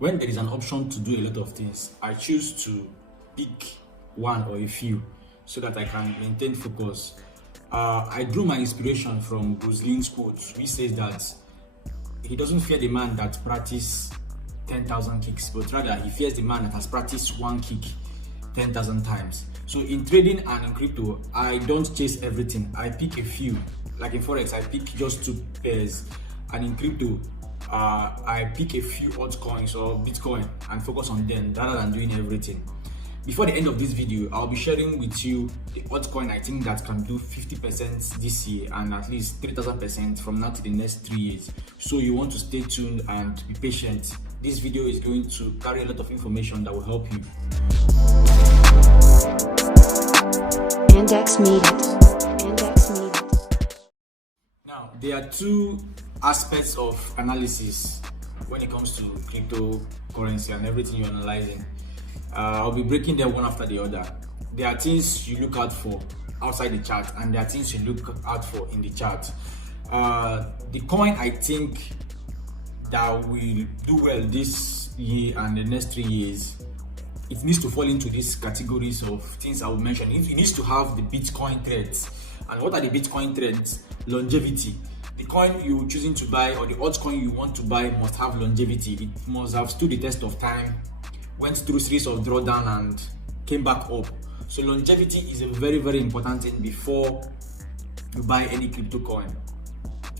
when there is an option to do a lot of things, I choose to pick one or a few so that I can maintain focus. I drew my inspiration from Bruce Lee's quote, which says that he doesn't fear the man that practice 10,000 kicks, but rather he fears the man that has practiced one kick 10,000 times. So in trading and in crypto, I don't chase everything. I pick a few. Like in Forex, I pick just two pairs. And in crypto, I pick a few altcoins or Bitcoin and focus on them rather than doing everything. Before the end of this video, I'll be sharing with you the altcoin I think that can do 50% this year and at least 3,000% from now to the next 3 years. So you want to stay tuned and be patient. This video is going to carry a lot of information that will help you. Index Media. Now, there are two aspects of analysis when it comes to cryptocurrency and everything you're analyzing. I'll be breaking them one after the other. There are things you look out for outside the chart, and there are things you look out for in the chart. The coin I think that will do well this year and the next 3 years, it needs to fall into these categories of things I will mention. It needs to have the Bitcoin threads. And what are the Bitcoin threads? Longevity. The coin you're choosing to buy or the altcoin you want to buy must have longevity. It must have stood the test of time, went through series of drawdown and came back up. So longevity is a very, very important thing before you buy any crypto coin.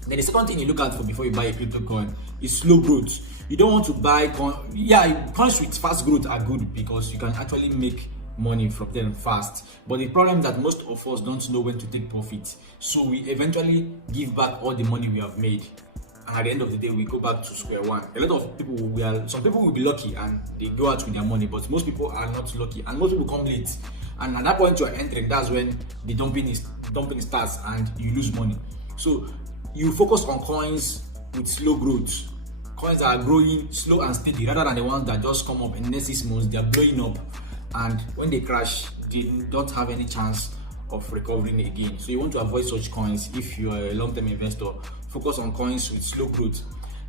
Then the second thing you look out for before you buy a crypto coin is slow growth. You don't want to buy coins with fast growth are good because you can actually make money from them fast. But the problem is that most of us don't know when to take profit. So we eventually give back all the money we have made. And at the end of the day, we go back to square one. A lot of people some people will be lucky and they go out with their money, but most people are not lucky and most people come late. And at that point you are entering, that's when the dumping starts and you lose money. So you focus on coins with slow growth. Coins that are growing slow and steady rather than the ones that just come up in the next 6 months, they are blowing up. And when they crash, they don't have any chance of recovering again. So you want to avoid such coins if you are a long-term investor. Focus on coins with slow growth.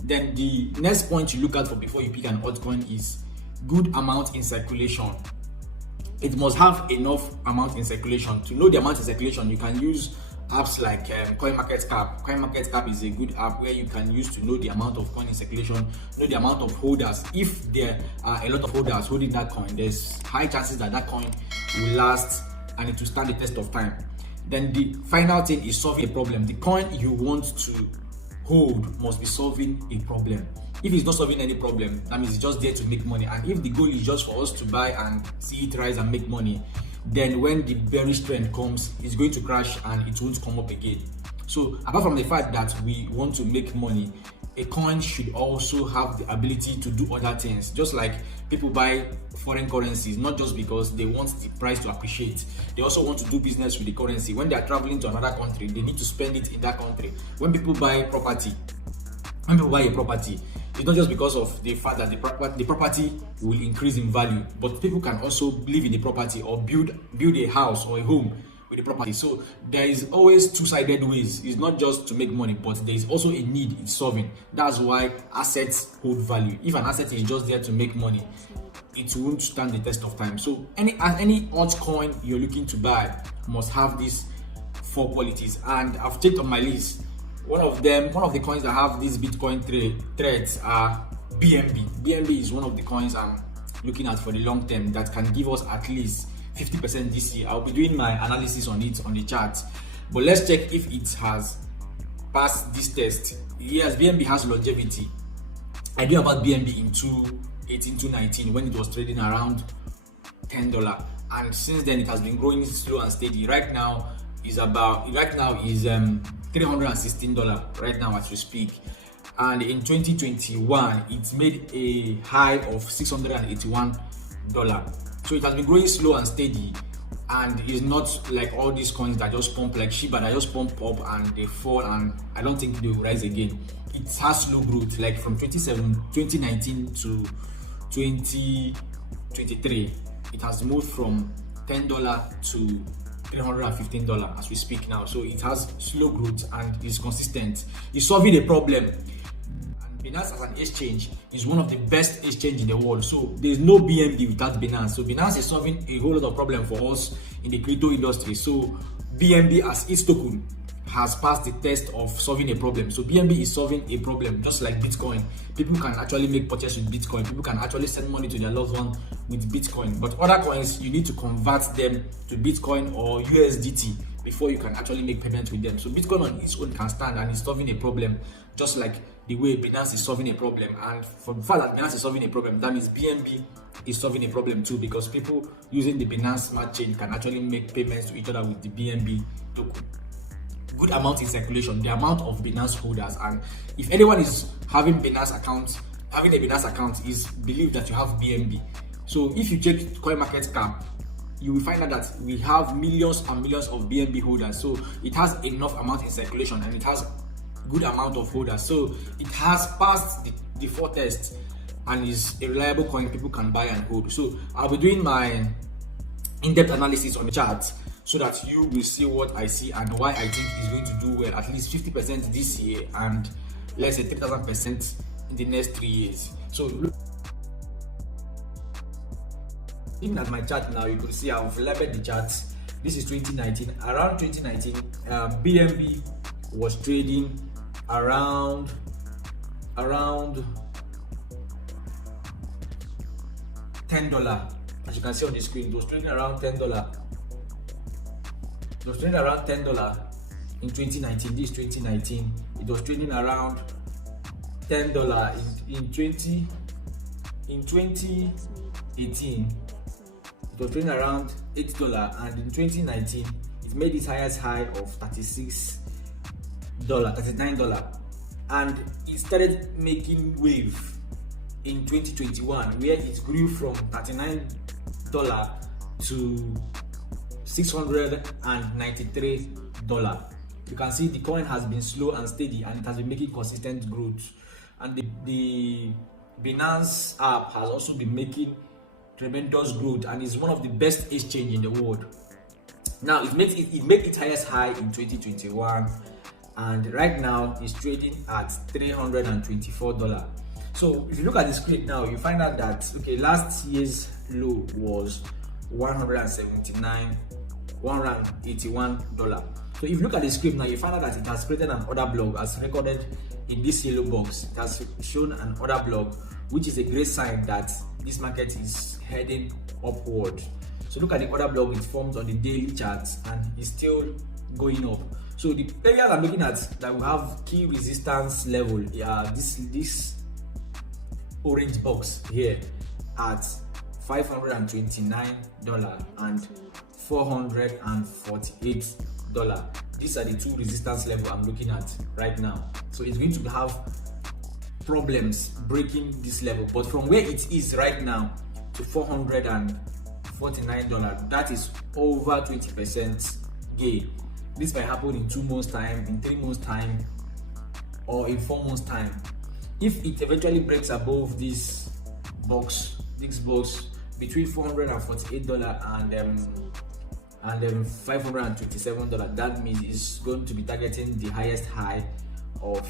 Then the next point you look at for before you pick an altcoin is good amount in circulation. It must have enough amount in circulation. To know the amount in circulation, you can use apps like CoinMarketCap. CoinMarketCap is a good app where you can use to know the amount of coin in circulation, know the amount of holders. If there are a lot of holders holding that coin, there's high chances that that coin will last and it will stand the test of time. Then the final thing is solving a problem. The coin you want to hold must be solving a problem. If it's not solving any problem, that means it's just there to make money. And if the goal is just for us to buy and see it rise and make money, then when the bearish trend comes, it's going to crash and it won't come up again. So apart from the fact that we want to make money, a coin should also have the ability to do other things. Just like people buy foreign currencies, not just because they want the price to appreciate, they also want to do business with the currency. When they are traveling to another country, they need to spend it in that country. When people buy a property, it's not just because of the fact that the property will increase in value, but people can also live in the property or build a house or a home with the property. So there is always two-sided ways. It's not just to make money, but there is also a need it's solving. That's why assets hold value. If an asset is just there to make money, it won't stand the test of time. So any altcoin you're looking to buy must have these 4 qualities, and I've checked on my list. One of the coins that have these Bitcoin threads are BNB. BNB is one of the coins I'm looking at for the long term that can give us at least 50% this year. I'll be doing my analysis on it on the chart, but let's check if it has passed this test. Yes, BNB has longevity. I knew about BNB in 2018, 2019 when it was trading around $10, and since then it has been growing slow and steady. Right now is $316 right now as we speak, and in 2021 it made a high of $681. So it has been growing slow and steady, and it's not like all these coins that just pump like Shiba that just pump up and they fall, and I don't think they will rise again. It has slow growth, like from 2019 to 2023 it has moved from $10 to $315 as we speak now. So it has slow growth and is consistent. It's solving a problem. And Binance as an exchange is one of the best exchange in the world. So there's no BNB without Binance. So Binance is solving a whole lot of problem for us in the crypto industry. So BNB as its token has passed the test of solving a problem. So BNB is solving a problem, just like Bitcoin. People can actually make purchase with Bitcoin. People can actually send money to their loved one with Bitcoin. But other coins, you need to convert them to Bitcoin or USDT before you can actually make payments with them. So Bitcoin on its own can stand and is solving a problem, just like the way Binance is solving a problem. And for the fact that Binance is solving a problem, that means BNB is solving a problem too, because people using the Binance smart chain can actually make payments to each other with the BNB token. Good amount in circulation, the amount of Binance holders, and if anyone is having a Binance account is believed that you have BNB. So if you check CoinMarketCap, you will find out that we have millions and millions of BNB holders. So it has enough amount in circulation and it has good amount of holders. So it has passed the 4 tests and is a reliable coin people can buy and hold. So I'll be doing my in-depth analysis on the chart, so that you will see what I see and why I think it's going to do well, at least 50% this year and let's say 3,000% in the next 3 years. So looking at my chart now, you can see I've labeled the charts. This is 2019. Around 2019, BNB was trading around $10. As you can see on the screen, it was trading around $10. It was trading around $10 in 2019. This is 2019. It was trading around $10 in 2018. It was trading around $8, and in 2019 it made its highest high of $39, and it started making wave in 2021, where it grew from $39 to $693. You can see the coin has been slow and steady, and it has been making consistent growth. And the Binance app has also been making tremendous growth, and is one of the best exchange in the world. Now it made its highest high in 2021, and right now it's trading at $324. So if you look at the screen now, you find out that last year's low was $181. So if you look at the script now, you find out that it has created an order block as recorded in this yellow box. It has shown an order block, which is a great sign that this market is heading upward. So look at the order block it formed on the daily charts, and it's still going up. So the areas I'm looking at that we have key resistance level, this orange box here at $529 and $448. These are the 2 resistance levels I'm looking at right now. So it's going to have problems breaking this level, but from where it is right now to $449, that is over 20% gain. This might happen in 2 months time, in 3 months time, or in 4 months time. If it eventually breaks above this box between $448 and $527, that means it's going to be targeting the highest high of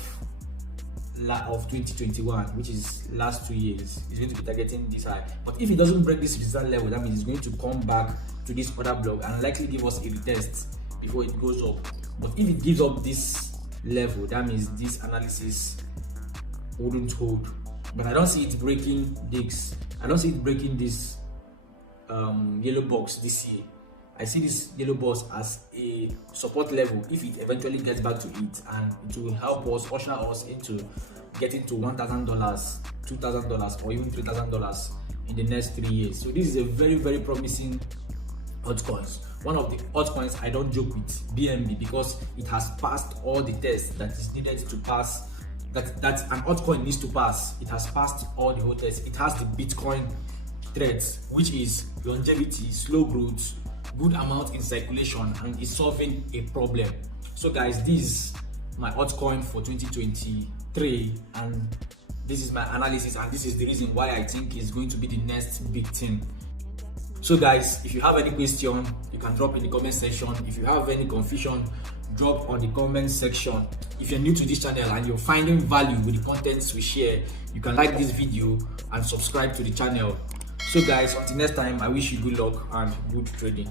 2021, which is last 2 years. It's going to be targeting this high. But if it doesn't break this resistance level, that means it's going to come back to this other block and likely give us a retest before it goes up. But if it gives up this level, that means this analysis wouldn't hold. But I don't see it breaking this. I don't see it breaking this yellow box this year. I see this yellow box as a support level if it eventually gets back to it, and it will help us, usher us into getting to $1,000, $2,000, or even $3,000 in the next 3 years. So this is a very, very promising altcoins. One of the altcoins I don't joke with, BNB, because it has passed all the tests that is needed to pass, that an altcoin needs to pass. It has passed all the whole tests. It has the Bitcoin threats, which is longevity, slow growth, good amount in circulation, and is solving a problem. So guys, this is my altcoin for 2023, and this is my analysis, and this is the reason why I think it's going to be the next big thing. So guys, if you have any question, you can drop in the comment section. If you have any confusion, drop on the comment section. If you're new to this channel and you're finding value with the contents we share, you can like this video and subscribe to the channel. So guys, until next time, I wish you good luck and good trading.